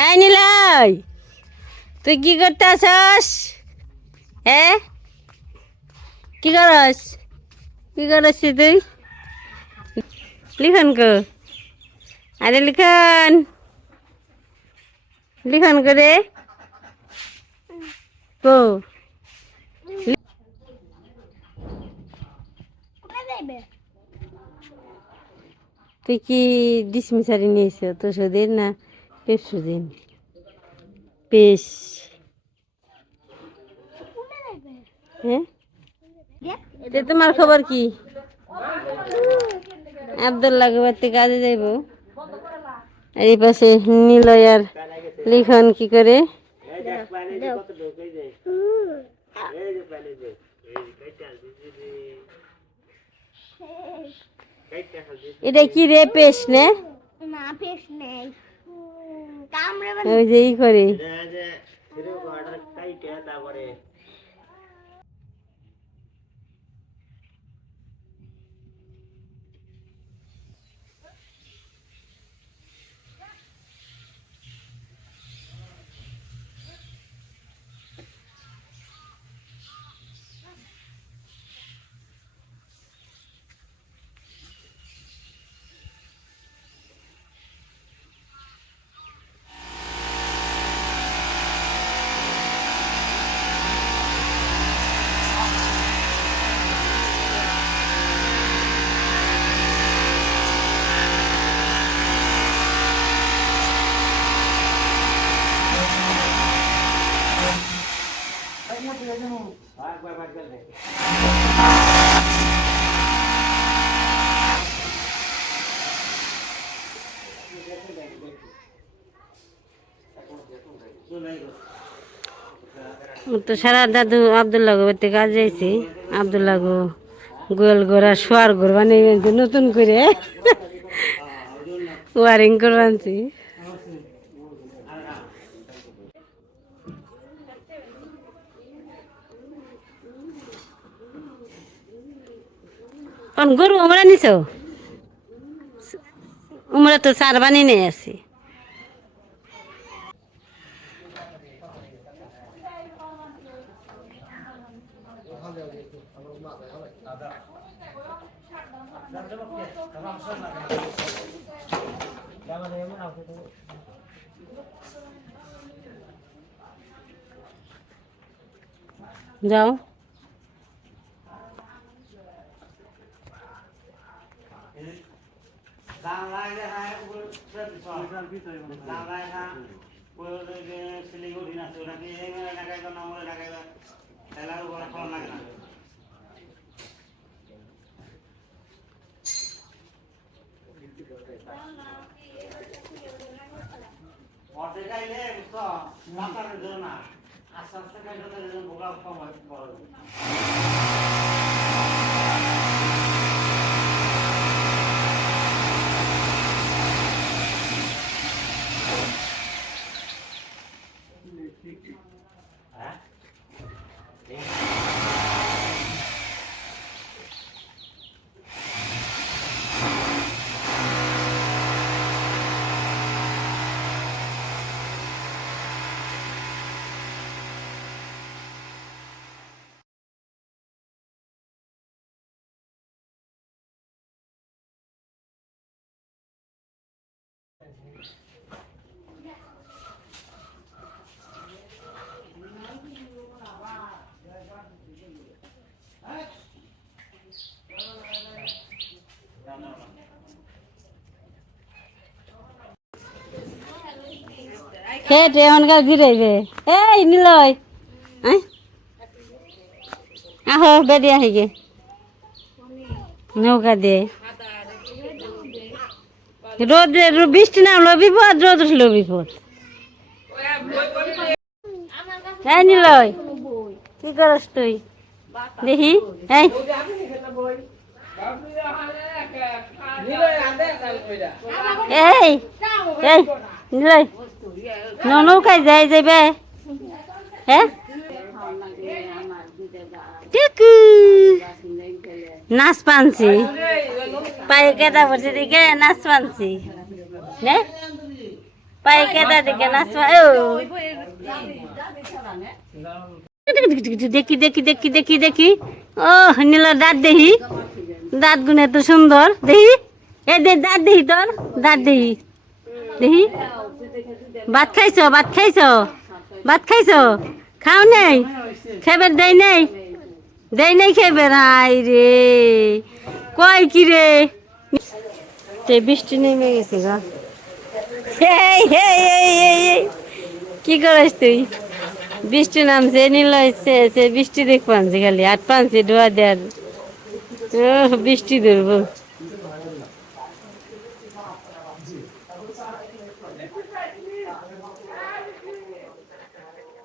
এই নিলয় তুই কি করতে আসস এ কি করস কি করস তুই লিখন কো আরে লিখন লিখন করে কো তুই কি ডিসমিসারি নিয়েছ তো সুদিন না পেপসুদিন পেশ হ্যাঁ? তে তোমার খবর কি? আবদুল্লাহ বাড়িতে কাজে যাইব। আর এই পাশে নিলয় আর লিখন কি করে? এটা কি রে, পেশ নে? না, পেশ নেই। ওই যে ই করে। তো সারা দাদু আবদুল্লাহ বাড়িতে কাজ যাইছি। আবদুল্লাহ গো গোয়াল গোড়া শোয়ার ঘর বানিয়ে নতুন করে। ওয়ারিং করে কোন গরু উমরা নিছ? উমরা তো চার বানি নিয়ে আসি। যাও। শিলিগুড়ি না ওটাকে খেট এমনকার গিরাইবে এই, নিলয়। আয় আহো, বেডি আহি গে নৌকা দে। রোদ বৃষ্টি নামলো বিপদ, রোদ উঠল বিপদ। এই নিলয়, কি করস তুই? দেখি এই এই, নিলয়। নৌকায় যাই যাবে হ্যাঁ টিকু। নাচ পানছি। পায়ে কেদা পড়ছে দিকে নাচ পানছি। নে? পাই কেদা দিকে নাচবা ও। দেখি দেখি দেখি দেখি দেখি। ও, নীল দাঁত দেখি। দাঁত গুণ এত সুন্দর। দেখি। এ দে, দাঁত দেখি তোর। দাঁত দেখি। দেখি ভাত খাইছ ভাত খাইছ ভাত খাইছ? খাও নেই? খেবের দেয় নেই? দেয় নেই খেবের? হাই রে কয় কি রে? তে বৃষ্টি নেমে গেছে গা। কি করিস তুই? বৃষ্টি নামছে নীল হচ্ছে সে বৃষ্টি দেখ পানছে খালি আট পানছে ডোয়া দেয়ার বৃষ্টি ধরবো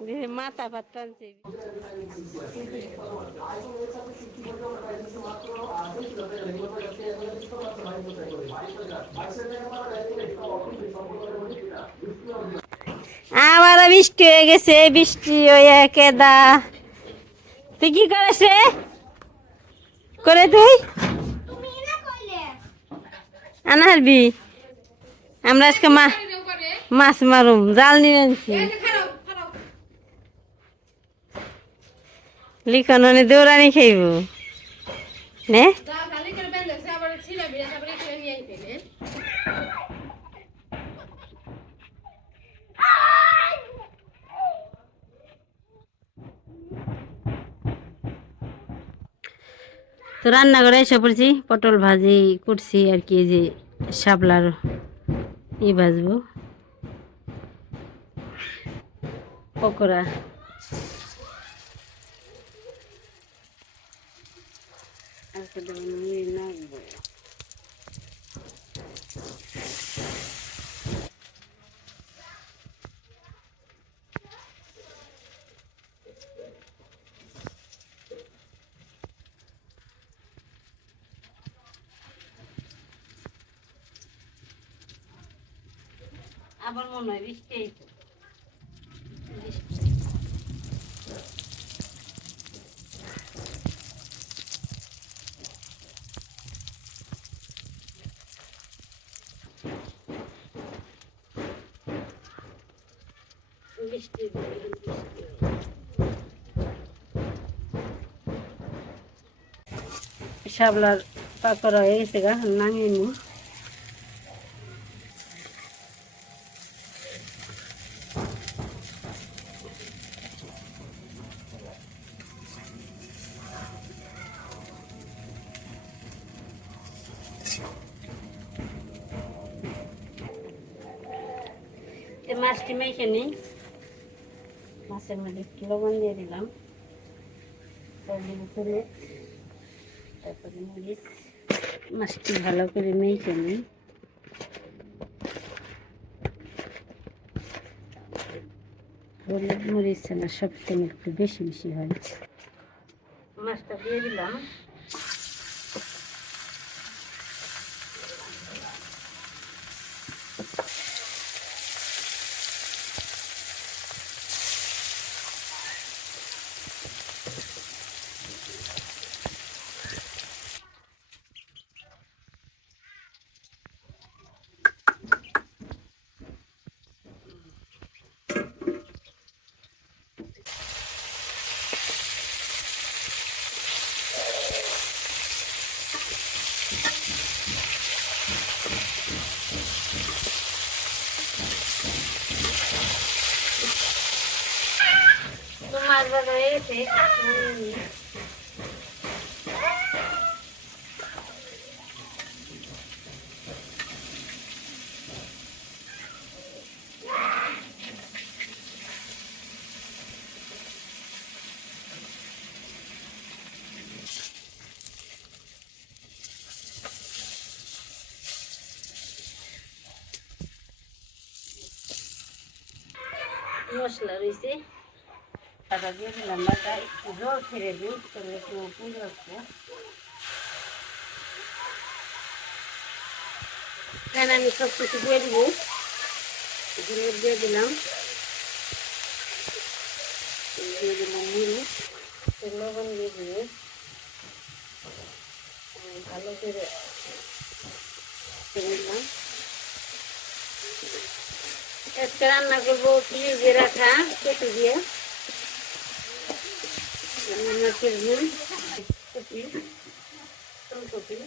দেখি মাথা ভাত আমার বৃষ্টি হয়ে গেছে, বৃষ্টি হয়ে কেদা তুই কি করিস রে? করে তুই। তুমি না আনা হারবি আমরা আজকে মা মাছ মারুম, জাল নিয়ে আনছি। লিখন দৌড়ানি খাইব। নে। তো রান্নাঘরে এসে পড়ছি, পটল ভাজি করছি আর কি যে শাপলার ই ভাজবো। পকোড়া। আবার মনে হয় বৃষ্টি শাবলার পাকড়া হয়ে গেছে গা নামিয়ে নি এই মাছটি মেখে নিই। মাছের মধ্যে লবণ দিয়ে দিলাম। তারপরে তারপরে মরিচ। মাছটি ভালো করে মেখে নিই। হলুদ মরিচ সব সবসময় একটু বেশি বেশি হয়। মাছটা দিয়ে দিলাম। তো মাছ ভাজা হয়ে গেছে নামিয়ে নিই। মশলা রয়েছে টাকা দিয়ে দিলাম বাটা একটু জল ছেড়ে দিই তাহলে একটু পুজ রাখব এখানে আমি সব কিছু দিয়ে দিব এখানে দিয়ে দিলাম দিয়ে দিলাম মরিচ একটু লবণ দিয়ে দিয়ে আমি ভালো করে দিয়ে দিলাম আজকে রান্না করব ফ্রিজে রাখা কেটে দিয়ে রান্না করব কপি ফুলকপি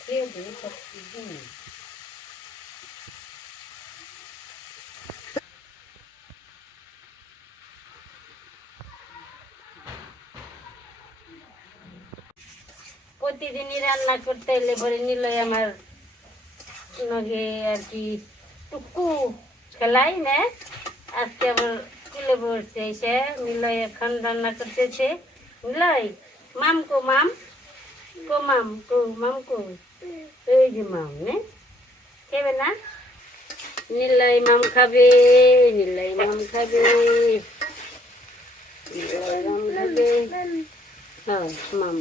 খেয়ে দিই সব কিছু প্রতিদিনই রান্না করতে এলে পরে নিল আমার নগে আর কি টুকু খেলাই, না? আজকে আবার স্কুলে পড়ছে এসে নিলয় এখন রান্না করতেছে। নিলয় মাম কো মাম? কো মাম কো মাম কো? এই যে মাম, নে? খেবে না? নিলয় মাম খাবে নিলয় মাম খাবে। মাম খাবে। হ্যাঁ মাম।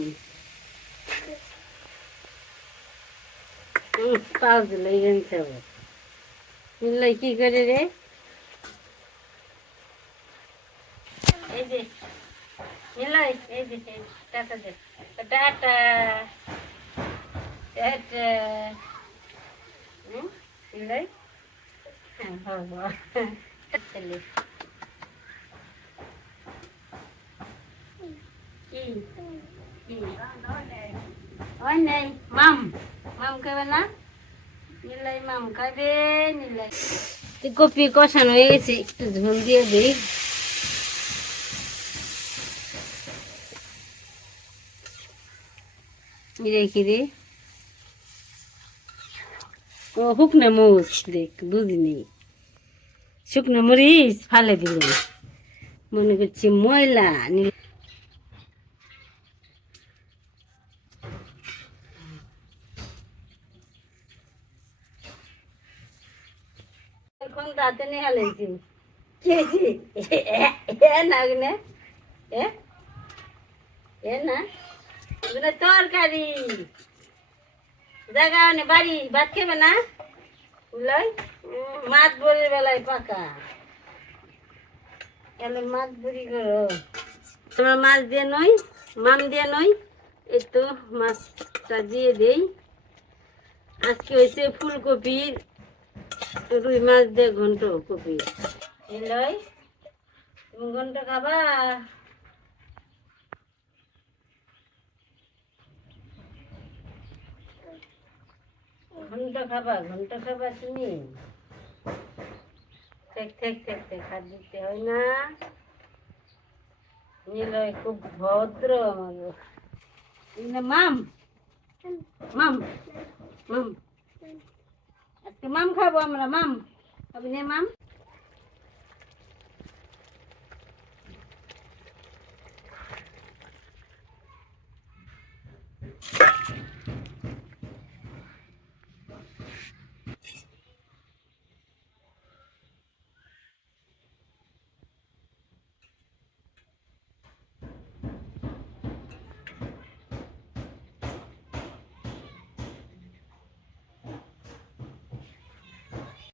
পাউজ লই গেছে নিলয় কি করে রে এই যে নিলয় এই যে এই টাটা দে টাটা টাটা হুম নিলয় হ্যাঁ বাবা চলে কি কি ওই নেই মাম কপি কষানো হয়ে গেছে একটু ঝোল দিয়ে দিই। রেখে রে ও শুকনো মরিচ দেখ, বুঝিনি। শুকনো মরিচ ফালে দিল মনে করছি ময়লা নিল হালাইছি খেয়েছি এ নাগনে এ এ? না? এগুলো তরকারি। জায়গা নে, বাড়ি, ভাত খেবে না? বুঝলাই মাছ বড়ির বেলায় পাকা। এলে মাছ বড়ি করো। তোমার মাছ দিয়ে নই, মাম দিয়ে নই একটু মাছটা দিয়ে দেই। আজকে হয়েছে ফুলকপির রুই মাছ দিয়ে ঘন্ট কপি। এলই, তুমি ঘন্ট খাবা? ঘন্ট খাবা ঘন্ট খাবা তুমি? থেক থেক থেক থেক হাত দিতে হয় না। নিলয় খুব ভদ্র আমার। মাম। মাম মাম। আজকে মাম খাব আমরা মাম। আপনি মাম?